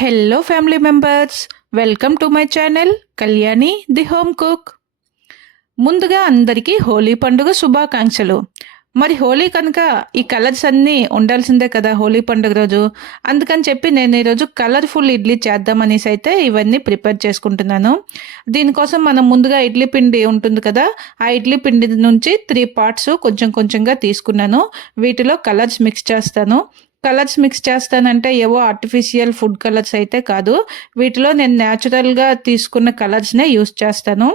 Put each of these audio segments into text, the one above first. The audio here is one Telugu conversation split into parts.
Hello family members, welcome to my channel Kalyani the home cook. ముందుగా అందరికీ హోలీ పండుగ శుభాకాంక్షలు. మరి హోలీ కనుక ఈ కలర్స్ అన్నీ ఉండాల్సిందే కదా హోలీ పండుగ రోజు. అందుకని చెప్పి నేను ఈరోజు కలర్ఫుల్ ఇడ్లీ చేద్దామనేసి అయితే ఇవన్నీ ప్రిపేర్ చేసుకుంటున్నాను. దీనికోసం మనం ముందుగా ఇడ్లీ పిండి ఉంటుంది కదా, ఆ ఇడ్లీ పిండి నుంచి 3 పార్ట్స్ కొంచెం కొంచెంగా తీసుకున్నాను. వీటిలో కలర్స్ మిక్స్ చేస్తాను. కలర్స్ మిక్స్ చేస్తానంటే ఏవో ఆర్టిఫిషియల్ ఫుడ్ కలర్స్ అయితే కాదు, వీటిలో నేను న్యాచురల్గా తీసుకున్న కలర్స్నే యూస్ చేస్తాను.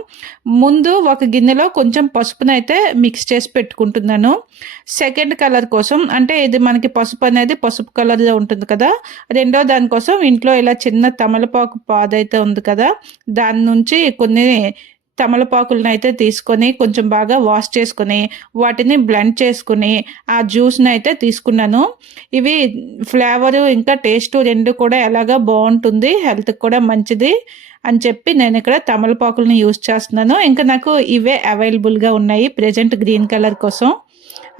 ముందు ఒక గిన్నెలో కొంచెం పసుపునైతే మిక్స్ చేసి పెట్టుకుంటున్నాను. సెకండ్ కలర్ కోసం, అంటే ఇది మనకి పసుపు అనేది పసుపు కలర్లో ఉంటుంది కదా, రెండో దానికోసం ఇంట్లో ఇలా చిన్న తమలపాకు పాదైతే ఉంది కదా, దాని నుంచి కొన్ని తమలపాకులను అయితే తీసుకొని కొంచెం బాగా వాష్ చేసుకొని వాటిని బ్లెండ్ చేసుకుని ఆ జ్యూస్ని అయితే తీసుకున్నాను. ఇవి ఫ్లేవరు ఇంకా టేస్ట్ రెండు కూడా ఎలాగా బాగుంటుంది, హెల్త్కి కూడా మంచిది అని చెప్పి నేను ఇక్కడ తమలపాకులను యూజ్ చేస్తున్నాను. ఇంకా నాకు ఇవే అవైలబుల్గా ఉన్నాయి ప్రజెంట్ గ్రీన్ కలర్ కోసం,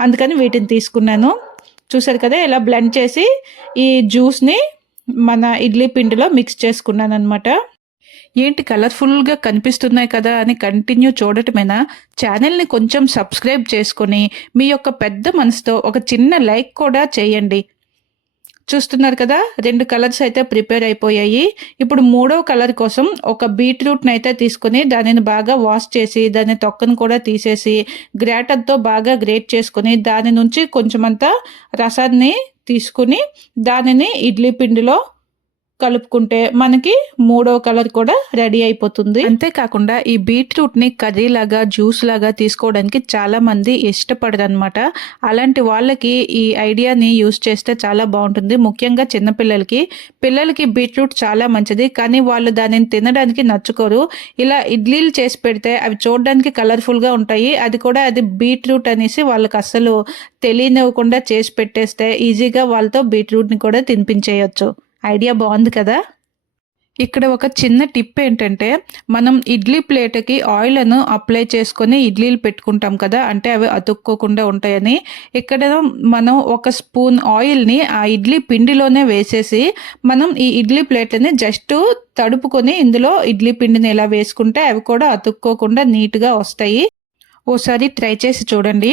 అందుకని వీటిని తీసుకున్నాను. చూసారు కదా, ఇలా బ్లెండ్ చేసి ఈ జ్యూస్ని మన ఇడ్లీ పిండిలో మిక్స్ చేసుకున్నాను అనమాట. ఏంటి కలర్ఫుల్గా కనిపిస్తున్నాయి కదా అని కంటిన్యూ చూడటమేనా? ఛానల్ని కొంచెం సబ్స్క్రైబ్ చేసుకొని మీ యొక్క పెద్ద మనసుతో ఒక చిన్న లైక్ కూడా చేయండి. చూస్తున్నారు కదా, 2 కలర్స్ అయితే ప్రిపేర్ అయిపోయాయి. ఇప్పుడు 3వ కలర్ కోసం ఒక బీట్రూట్ని అయితే తీసుకొని దానిని బాగా వాష్ చేసి దాని తొక్కను కూడా తీసేసి గ్రేటర్తో బాగా గ్రేట్ చేసుకొని దాని నుంచి కొంచెమంతా రసాన్ని తీసుకుని దానిని ఇడ్లీ పిండిలో కలుపుకుంటే మనకి 3వ కలర్ కూడా రెడీ అయిపోతుంది. అంతేకాకుండా ఈ బీట్రూట్ ని కర్రీ లాగా జ్యూస్ లాగా తీసుకోవడానికి చాలా మంది ఇష్టపడరు అనమాట. అలాంటి వాళ్ళకి ఈ ఐడియాని యూస్ చేస్తే చాలా బాగుంటుంది. ముఖ్యంగా పిల్లలకి బీట్రూట్ చాలా మంచిది, కానీ వాళ్ళు దానిని తినడానికి నచ్చుకోరు. ఇలా ఇడ్లీలు చేసి పెడితే అవి చూడడానికి కలర్ఫుల్ గా ఉంటాయి, అది బీట్రూట్ అనేసి వాళ్ళకి అస్సలు తెలియనివ్వకుండా చేసి పెట్టేస్తే ఈజీగా వాళ్ళతో బీట్రూట్ ని కూడా తినిపించేయచ్చు. ఐడియా బాగుంది కదా. ఇక్కడ ఒక చిన్న టిప్ ఏంటంటే, మనం ఇడ్లీ ప్లేట్కి ఆయిల్ను అప్లై చేసుకొని ఇడ్లీలు పెట్టుకుంటాం కదా, అంటే అవి అతుక్కోకుండా ఉంటాయని. ఇక్కడ మనం ఒక స్పూన్ ఆయిల్ని ఆ ఇడ్లీ పిండిలోనే వేసేసి మనం ఈ ఇడ్లీ ప్లేట్ని జస్ట్ తడుపుకొని ఇందులో ఇడ్లీ పిండిని ఇలా వేసుకుంటే అవి కూడా అతుక్కోకుండా నీట్గా వస్తాయి. ఓసారి ట్రై చేసి చూడండి.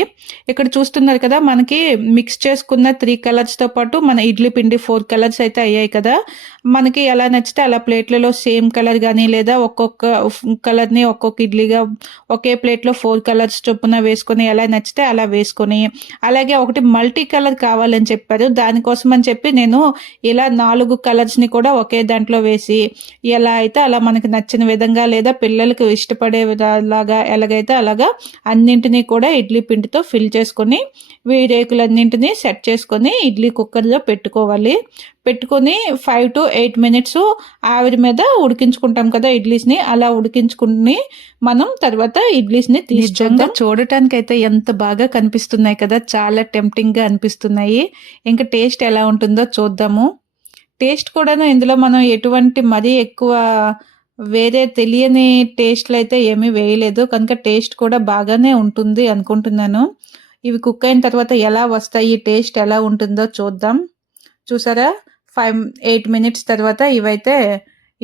ఇక్కడ చూస్తున్నారు కదా, మనకి మిక్స్ చేసుకున్న 3 కలర్స్తో పాటు మన ఇడ్లీ పిండి 4 కలర్స్ అయితే అయ్యాయి కదా. మనకి ఎలా నచ్చితే అలా ప్లేట్లలో సేమ్ కలర్ కానీ లేదా ఒక్కొక్క కలర్ని ఒక్కొక్క ఇడ్లీగా ఒకే ప్లేట్లో 4 కలర్స్ చొప్పున వేసుకొని ఎలా నచ్చితే అలా వేసుకొని, అలాగే ఒకటి మల్టీ కలర్ కావాలని చెప్పారు, దానికోసం అని చెప్పి నేను ఇలా 4 కలర్స్ని కూడా ఒకే దాంట్లో వేసి ఎలా అయితే అలా మనకి నచ్చిన విధంగా లేదా పిల్లలకు ఇష్టపడేలాగా ఎలాగైతే అలాగా అన్నింటినీ కూడా ఇడ్లీ పిండితో ఫిల్ చేసుకొని రేకులన్నింటినీ సెట్ చేసుకొని ఇడ్లీ కుక్కర్లో పెట్టుకొని 5 to 8 minutes ఆవిరి మీద ఉడికించుకుంటాం కదా ఇడ్లీస్ని. అలా ఉడికించుకుని మనం తర్వాత ఇడ్లీస్ని తీసుకుంటాం. చూడటానికి అయితే ఎంత బాగా కనిపిస్తున్నాయి కదా, చాలా టెంప్టింగ్గా అనిపిస్తున్నాయి. ఇంకా టేస్ట్ ఎలా ఉంటుందో చూద్దాము. టేస్ట్ కూడాను ఇందులో మనం ఎటువంటి మరీ ఎక్కువ వేరే తెలియని టేస్ట్లు అయితే ఏమీ వేయలేదు, కనుక టేస్ట్ కూడా బాగానే ఉంటుంది అనుకుంటున్నాను. ఇవి కుక్ అయిన తర్వాత ఎలా వస్తాయి, టేస్ట్ ఎలా ఉంటుందో చూద్దాం. చూసారా, 8 minutes తర్వాత ఇవైతే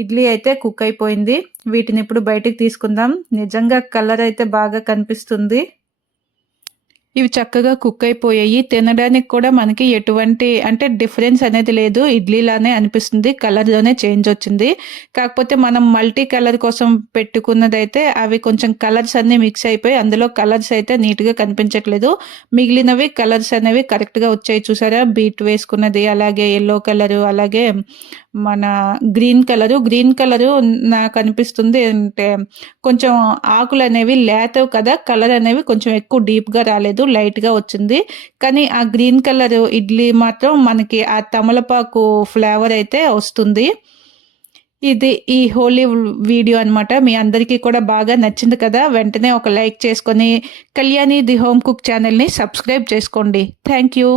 ఇడ్లీ అయితే కుక్ అయిపోయింది. వీటిని ఇప్పుడు బయటికి తీసుకుందాం. నిజంగా కలర్ అయితే బాగా కనిపిస్తుంది. ఇవి చక్కగా కుక్ అయిపోయాయి. తినడానికి కూడా మనకి ఎటువంటి డిఫరెన్స్ అనేది లేదు, ఇడ్లీలానే అనిపిస్తుంది, కలర్లోనే చేంజ్ వచ్చింది. కాకపోతే మనం మల్టీ కలర్ కోసం పెట్టుకున్నదైతే అవి కొంచెం కలర్స్ అన్నీ మిక్స్ అయిపోయి అందులో కలర్స్ అయితే నీట్గా కనిపించట్లేదు. మిగిలినవి కలర్స్ అనేవి కరెక్ట్గా వచ్చాయి. చూసారా, బీట్ వేసుకున్నది, అలాగే ఎల్లో కలరు, అలాగే మన గ్రీన్ కలరు నాకు అనిపిస్తుంది అంటే కొంచెం ఆకులు అనేవి లేతవు కదా, కలర్ అనేవి కొంచెం ఎక్కువ డీప్గా రాలేదు, లైట్గా వచ్చింది. కానీ ఆ గ్రీన్ కలర్ ఇడ్లీ మాత్రం మనకి ఆ తమలపాకు ఫ్లేవర్ అయితే వస్తుంది. ఇది ఈ హోలీ వీడియో అనమాట. మీ అందరికీ కూడా బాగా నచ్చింది కదా, వెంటనే ఒక లైక్ చేసుకొని కళ్యాణి ది హోమ్ కుక్ ఛానల్ని సబ్స్క్రైబ్ చేసుకోండి. Thank you.